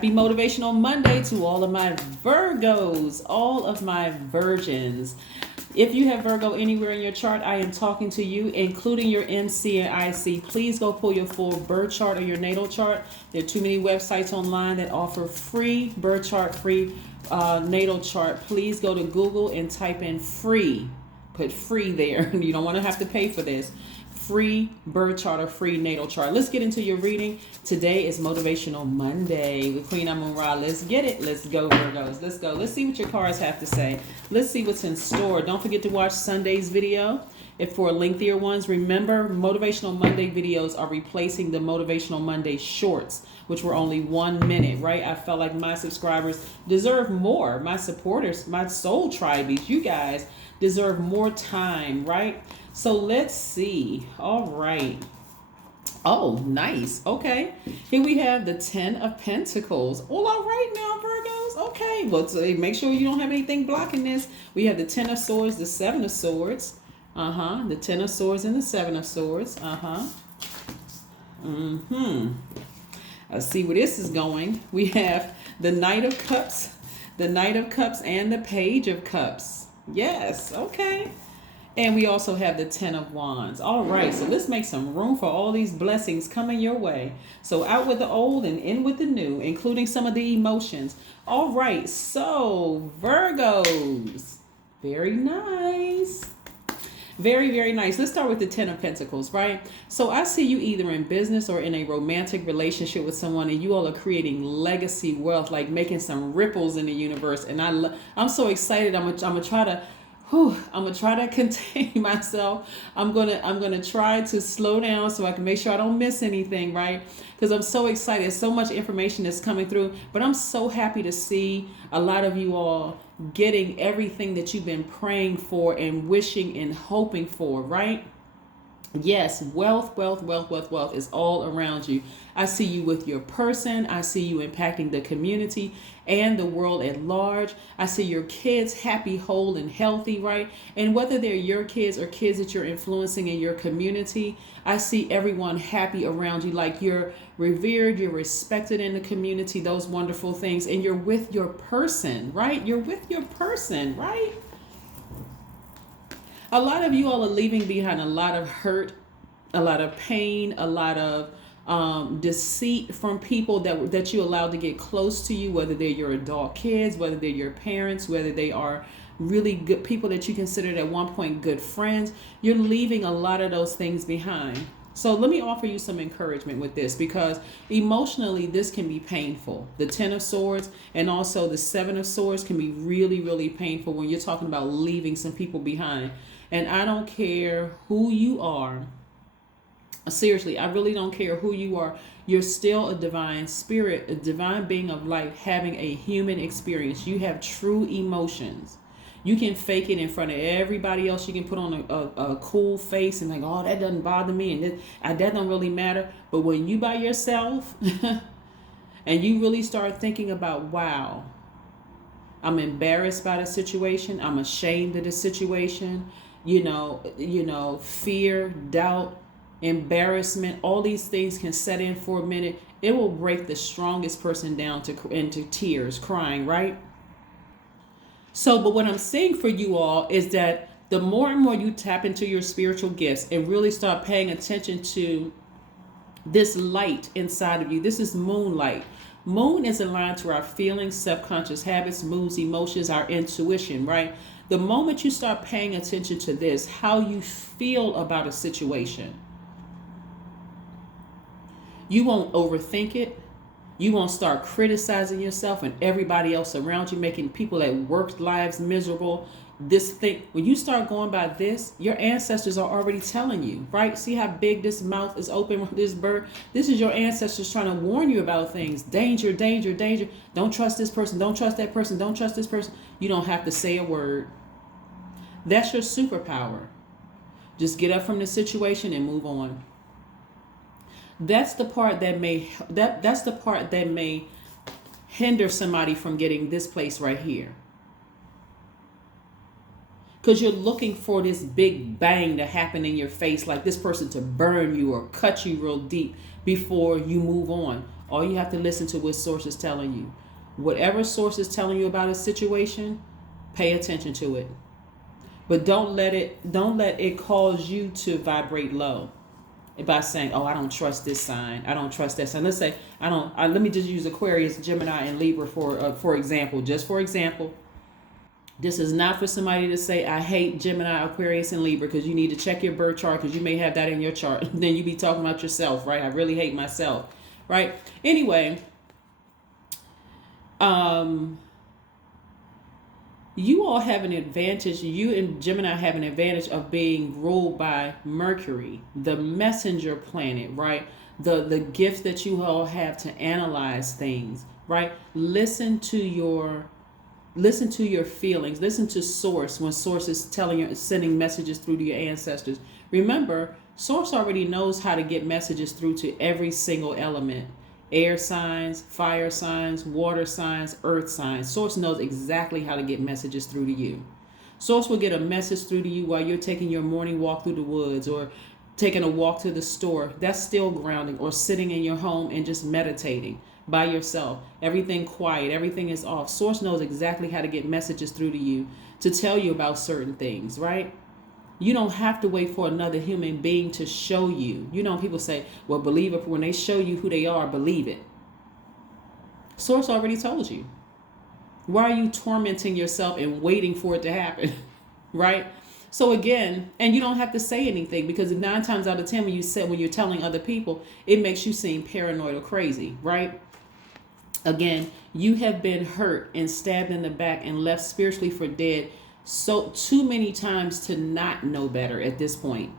Happy Motivational Monday to all of my Virgos, all of my virgins. If you have Virgo anywhere in your chart, I am talking to you, including your MC and IC. Please go pull your full birth chart or your natal chart. There are too many websites online that offer free birth chart, free natal chart. Please go to Google and type in free. Put free there. You don't want to have to pay for this. Free birth chart or free natal chart. Let's get into your reading. Today is Motivational Monday with Queen Amun Ra. Let's get it. Let's go, Virgos. Let's go. Let's see what your cards have to say. Let's see what's in store. Don't forget to watch Sunday's video. If for lengthier ones, remember Motivational Monday videos are replacing the Motivational Monday shorts, which were only 1 minute, right? I felt like my subscribers deserve more. My supporters, my soul tribees, you guys deserve more time, right? So let's see. All right. Oh, nice. Okay. Here we have the 10 of Pentacles. All right now, Virgos. Okay. Well, so make sure you don't have anything blocking this. We have the 10 of Swords, the 7 of Swords. The 10 of Swords and the 7 of Swords. Let's see where this is going. We have the Knight of Cups, the Knight of Cups, and the Page of Cups. Yes. Okay. And we also have the 10 of Wands. All right, so let's make some room for all these blessings coming your way. So out with the old and in with the new, including some of the emotions. All right, so Virgos. Very nice. Very, very nice. Let's start with the 10 of Pentacles, right? So I see you either in business or in a romantic relationship with someone, and you all are creating legacy wealth, like making some ripples in the universe. And I'm so excited. I'm gonna try to contain myself. I'm gonna try to slow down so I can make sure I don't miss anything, right? Because I'm so excited. So much information is coming through, but I'm so happy to see a lot of you all getting everything that you've been praying for and wishing and hoping for, right? Yes, wealth is all around you. I see you with your person. I see you impacting the community and the world at large. I see your kids happy, whole, and healthy, right? And whether they're your kids or kids that you're influencing in your community, I see everyone happy around you, like you're revered, you're respected in the community, those wonderful things. And you're with your person, right? You're with your person, right? A lot of you all are leaving behind a lot of hurt, a lot of pain, a lot of deceit from people that you allowed to get close to you, whether they're your adult kids, whether they're your parents, whether they are really good people that you considered at one point good friends. You're leaving a lot of those things behind. So let me offer you some encouragement with this, because emotionally this can be painful. The 10 of Swords and also the 7 of Swords can be really, really painful when you're talking about leaving some people behind. And I don't care who you are. Seriously, I really don't care who you are. You're still a divine spirit, a divine being of light, having a human experience. You have true emotions. You can fake it in front of everybody else. You can put on a cool face and like, oh, that doesn't bother me, and that don't really matter. But when you by yourself and you really start thinking about, wow, I'm embarrassed by the situation, I'm ashamed of the situation, fear, doubt, embarrassment, all these things can set in for a minute. It will break the strongest person down into tears, crying, right? So, but what I'm saying for you all is that the more and more you tap into your spiritual gifts and really start paying attention to this light inside of you, this is moonlight. Moon is aligned to our feelings, subconscious habits, moods, emotions, our intuition, right? The moment you start paying attention to this, how you feel about a situation, you won't overthink it. You won't start criticizing yourself and everybody else around you, making people at work lives miserable. This thing, when you start going by this, your ancestors are already telling you, right? See how big this mouth is open with this bird? This is your ancestors trying to warn you about things. Danger, danger, danger. Don't trust this person. Don't trust that person. Don't trust this person. You don't have to say a word. That's your superpower. Just get up from the situation and move on. That's the part that may hinder somebody from getting this place right here. Because you're looking for this big bang to happen in your face, like this person to burn you or cut you real deep before you move on. All you have to listen to what source is telling you. Whatever source is telling you about a situation, pay attention to it. But don't let it cause you to vibrate low by saying, "Oh, I don't trust this sign. I don't trust that sign." Let's say let me just use Aquarius, Gemini, and Libra for example. Just for example, this is not for somebody to say, "I hate Gemini, Aquarius, and Libra," because you need to check your birth chart because you may have that in your chart. Then you be talking about yourself, right? I really hate myself, right? Anyway, you all have an advantage. You and Gemini have an advantage of being ruled by Mercury, the messenger planet, right? The gift that you all have to analyze things, right? Listen to your feelings. Listen to source when source is telling you, sending messages through to your ancestors. Remember, source already knows how to get messages through to every single element. Air signs, fire signs, water signs, earth signs. Source knows exactly how to get messages through to you. Source will get a message through to you while you're taking your morning walk through the woods or taking a walk to the store. That's still grounding. Or sitting in your home and just meditating by yourself. Everything quiet, everything is off. Source knows exactly how to get messages through to you to tell you about certain things, right? You don't have to wait for another human being to show you. You know, people say, well, believe it. When they show you who they are, believe it. Source already told you. Why are you tormenting yourself and waiting for it to happen? Right? So again, and you don't have to say anything, because 9 times out of 10, when you're telling other people, it makes you seem paranoid or crazy, right? Again, you have been hurt and stabbed in the back and left spiritually for dead so too many times to not know better at this point,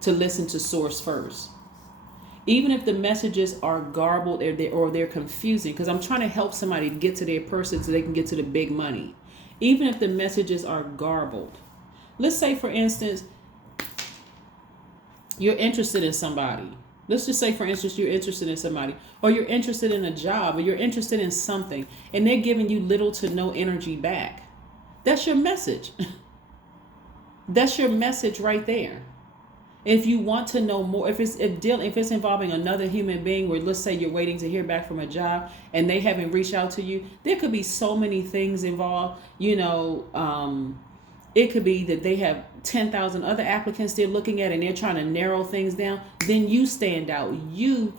to listen to source first. Even if the messages are garbled or they're confusing, because I'm trying to help somebody to get to their person so they can get to the big money. Even if the messages are garbled. Let's say, for instance, you're interested in somebody. Let's just say, for instance, you're interested in somebody, or you're interested in a job, or you're interested in something, and they're giving you little to no energy back. That's your message. That's your message right there. If you want to know more, if it's involving another human being, where let's say you're waiting to hear back from a job and they haven't reached out to you, there could be so many things involved. It could be that they have 10,000 other applicants they're looking at and they're trying to narrow things down. Then you stand out. You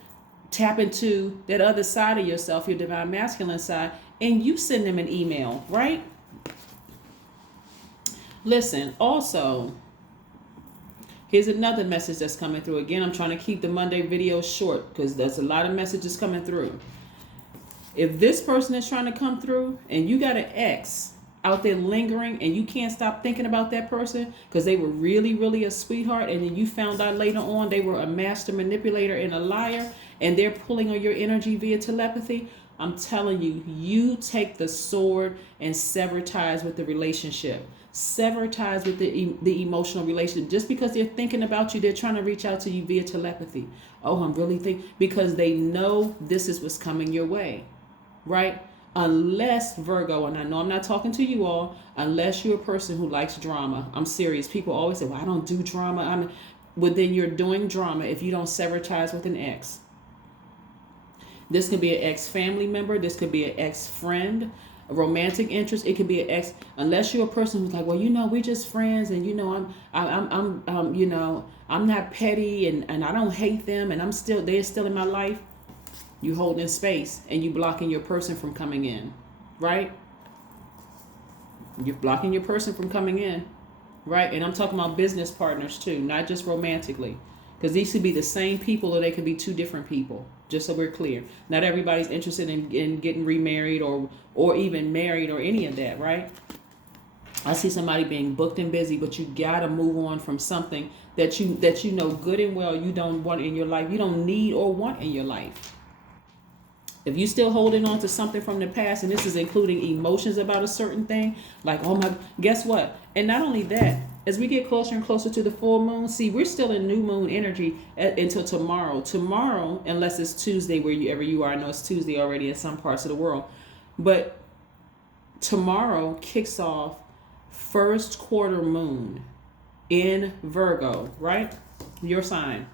tap into that other side of yourself, your divine masculine side, and you send them an email, right? Listen, also, here's another message that's coming through. Again, I'm trying to keep the Monday videos short because there's a lot of messages coming through. If this person is trying to come through and you got an ex out there lingering and you can't stop thinking about that person because they were really, really a sweetheart, and then you found out later on they were a master manipulator and a liar, and they're pulling on your energy via telepathy, I'm telling you, you take the sword and sever ties with the relationship. Sever ties with the emotional relationship. Just because they're thinking about you, they're trying to reach out to you via telepathy. Oh, I'm really thinking, because they know this is what's coming your way, right? Unless, Virgo, and I know I'm not talking to you all, unless you're a person who likes drama. I'm serious. People always say, well, I don't do drama. Well, then you're doing drama if you don't sever ties with an ex. This could be an ex-family member. This could be an ex-friend, a romantic interest. It could be an ex. Unless you're a person who's like, well, we're just friends, and I'm not petty, and I don't hate them, and they're still in my life. You holding space and you blocking your person from coming in, right? You're blocking your person from coming in, right? And I'm talking about business partners too, not just romantically. Because these could be the same people or they could be two different people, just so we're clear. Not everybody's interested in getting remarried or even married or any of that, right? I see somebody being booked and busy, but you got to move on from something that you know good and well you don't want in your life. You don't need or want in your life. If you're still holding on to something from the past, and this is including emotions about a certain thing, like, oh my, guess what? And not only that, as we get closer and closer to the full moon, see, we're still in new moon energy until tomorrow. Tomorrow, unless it's Tuesday, wherever you are, I know it's Tuesday already in some parts of the world, but tomorrow kicks off first quarter moon in Virgo, right? Your sign.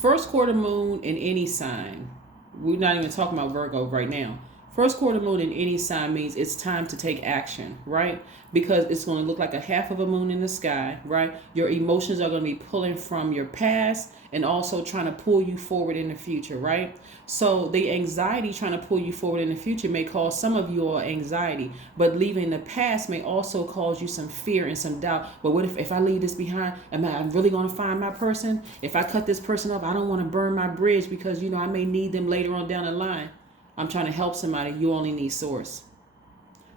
First quarter moon in any sign. We're not even talking about Virgo right now. First quarter moon in any sign means it's time to take action, right? Because it's going to look like a half of a moon in the sky, right? Your emotions are going to be pulling from your past and also trying to pull you forward in the future, right? So the anxiety trying to pull you forward in the future may cause some of your anxiety, but leaving the past may also cause you some fear and some doubt. But what if I leave this behind? Am I really going to find my person? If I cut this person off, I don't want to burn my bridge because, I may need them later on down the line. I'm trying to help somebody. You only need source.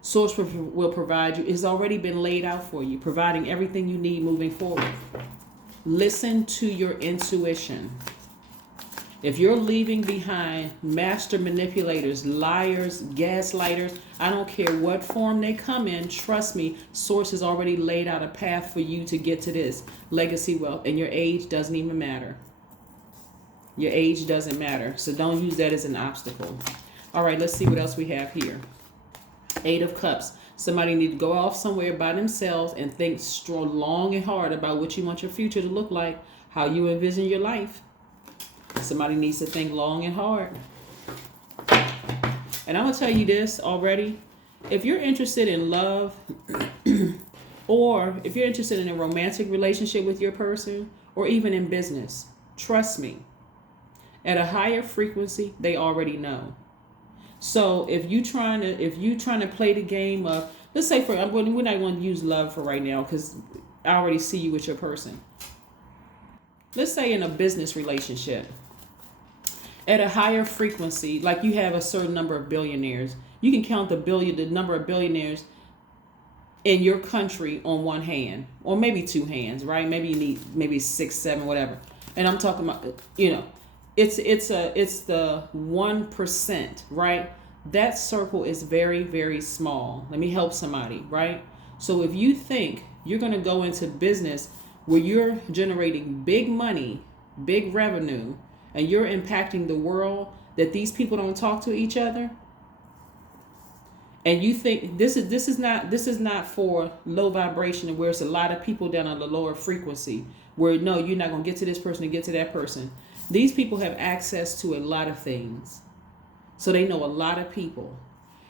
Source will provide you. It's already been laid out for you, providing everything you need moving forward. Listen to your intuition. If you're leaving behind master manipulators, liars, gaslighters, I don't care what form they come in, trust me, source has already laid out a path for you to get to this legacy wealth, and your age doesn't even matter. Your age doesn't matter, so don't use that as an obstacle. All right, let's see what else we have here. 8 of Cups. Somebody need to go off somewhere by themselves and think strong, long and hard about what you want your future to look like, how you envision your life. Somebody needs to think long and hard. And I'm going to tell you this already. If you're interested in love or if you're interested in a romantic relationship with your person or even in business, trust me, at a higher frequency, they already know. So if you trying to play the game of, let's say we're not going to use love for right now because I already see you with your person. Let's say in a business relationship, at a higher frequency, like you have a certain number of billionaires, you can count the number of billionaires in your country on one hand, or maybe two hands, right? Maybe you need 6, 7, whatever. And I'm talking about, it's the 1%, right? That circle is very, very small. Let me help somebody, right? So if you think you're going to go into business where you're generating big money, big revenue, and you're impacting the world, that these people don't talk to each other, and you think this is not for low vibration, where it's a lot of people down on the lower frequency, where no, you're not going to get to this person and get to that person. These people have access to a lot of things. So they know a lot of people.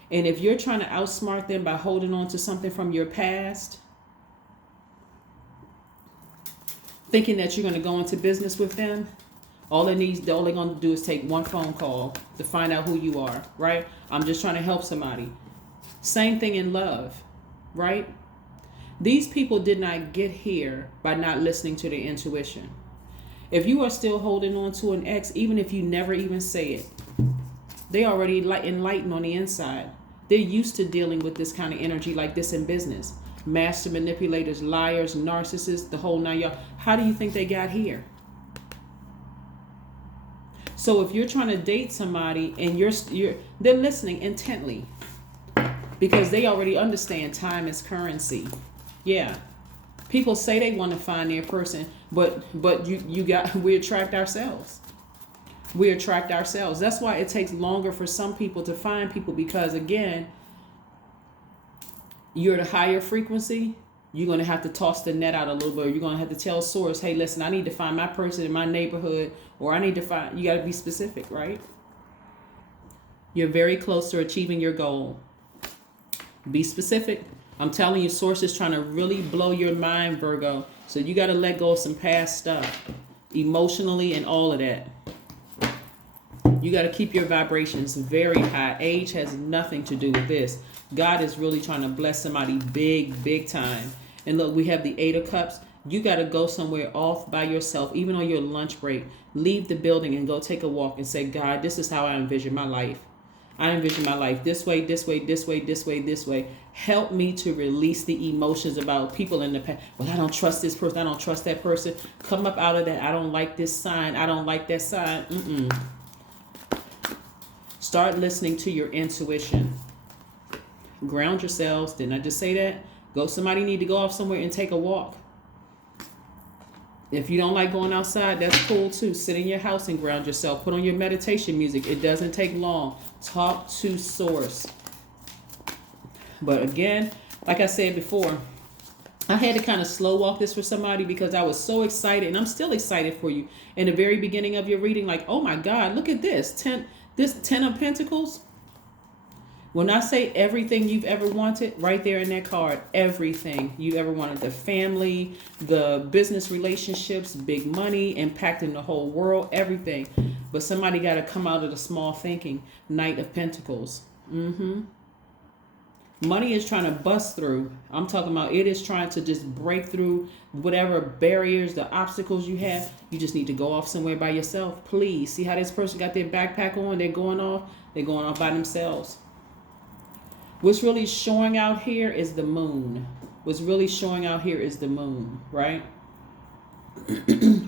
And if you're trying to outsmart them by holding on to something from your past, thinking that you're going to go into business with them, all they're going to do is take one phone call to find out who you are, right? I'm just trying to help somebody. Same thing in love, right? These people did not get here by not listening to their intuition. If you are still holding on to an ex, even if you never even say it, they already enlightened on the inside. They're used to dealing with this kind of energy like this in business. Master manipulators, liars, narcissists, the whole 9 yards. How do you think they got here? So if you're trying to date somebody and they're listening intently, because they already understand time is currency. Yeah. People say they want to find their person, but we attract ourselves. We attract ourselves. That's why it takes longer for some people to find people, because again, you're at a higher frequency. You're going to have to toss the net out a little bit. You're going to have to tell source, hey, listen, I need to find my person in my neighborhood, or you got to be specific, right? You're very close to achieving your goal. Be specific. I'm telling you, source is trying to really blow your mind, Virgo. So you got to let go of some past stuff, emotionally and all of that. You got to keep your vibrations very high. Age has nothing to do with this. God is really trying to bless somebody big, big time. And look, we have the 8 of Cups. You got to go somewhere off by yourself, even on your lunch break. Leave the building and go take a walk and say, God, this is how I envision my life. I envision my life this way, this way, this way, this way, this way. Help me to release the emotions about people in the past. Well, I don't trust this person. I don't trust that person. Come up out of that. I don't like this sign. I don't like that sign. Start listening to your intuition. Ground yourselves. Didn't I just say that? Somebody need to go off somewhere and take a walk. If you don't like going outside, that's cool too. Sit in your house and ground yourself. Put on your meditation music. It doesn't take long. Talk to source. But again, like I said before, I had to kind of slow walk this for somebody because I was so excited, and I'm still excited for you. In the very beginning of your reading, like, oh my God, look at this 10 of Pentacles. When I say everything you've ever wanted, right there in that card, everything you ever wanted, the family, the business relationships, big money, impacting the whole world, everything. But somebody got to come out of the small thinking. Knight of Pentacles. Money is trying to bust through. I'm talking about it is trying to just break through whatever barriers, the obstacles you have. You just need to go off somewhere by yourself. Please. See how this person got their backpack on? They're going off. They're going off by themselves. What's really showing out here is the moon. What's really showing out here is the moon, right?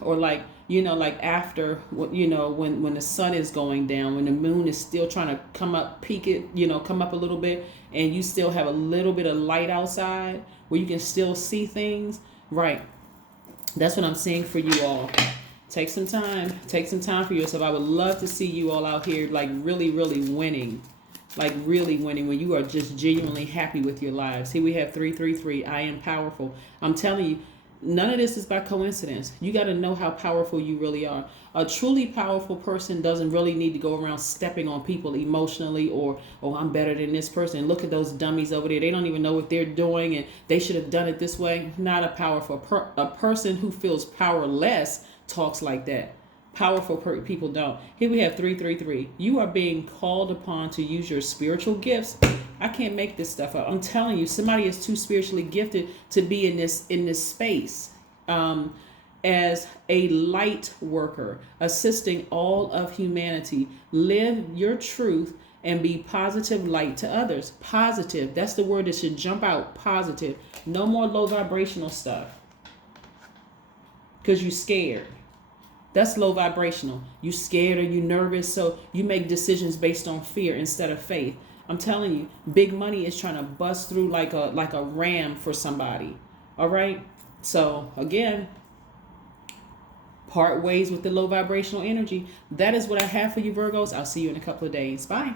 Or like, like after, when the sun is going down, when the moon is still trying to come up, peak it, come up a little bit, and you still have a little bit of light outside where you can still see things, right? That's what I'm seeing for you all. Take some time for yourself. I would love to see you all out here like really, really winning. Like really winning when you are just genuinely happy with your lives. Here we have 333. I am powerful. I'm telling you, none of this is by coincidence. You got to know how powerful you really are. A truly powerful person doesn't really need to go around stepping on people emotionally or, oh, I'm better than this person. Look at those dummies over there. They don't even know what they're doing and they should have done it this way. Not a powerful a person who feels powerless talks like that. Powerful people don't. Here we have 333. You are being called upon to use your spiritual gifts. I can't make this stuff up. I'm telling you, somebody is too spiritually gifted to be in this space. As a light worker, assisting all of humanity. Live your truth and be positive light to others. Positive. That's the word that should jump out. Positive. No more low vibrational stuff. Because you're scared. That's low vibrational. You scared or you nervous, so you make decisions based on fear instead of faith. I'm telling you, big money is trying to bust through like a ram for somebody. All right? So again, part ways with the low vibrational energy. That is what I have for you, Virgos. I'll see you in a couple of days. Bye.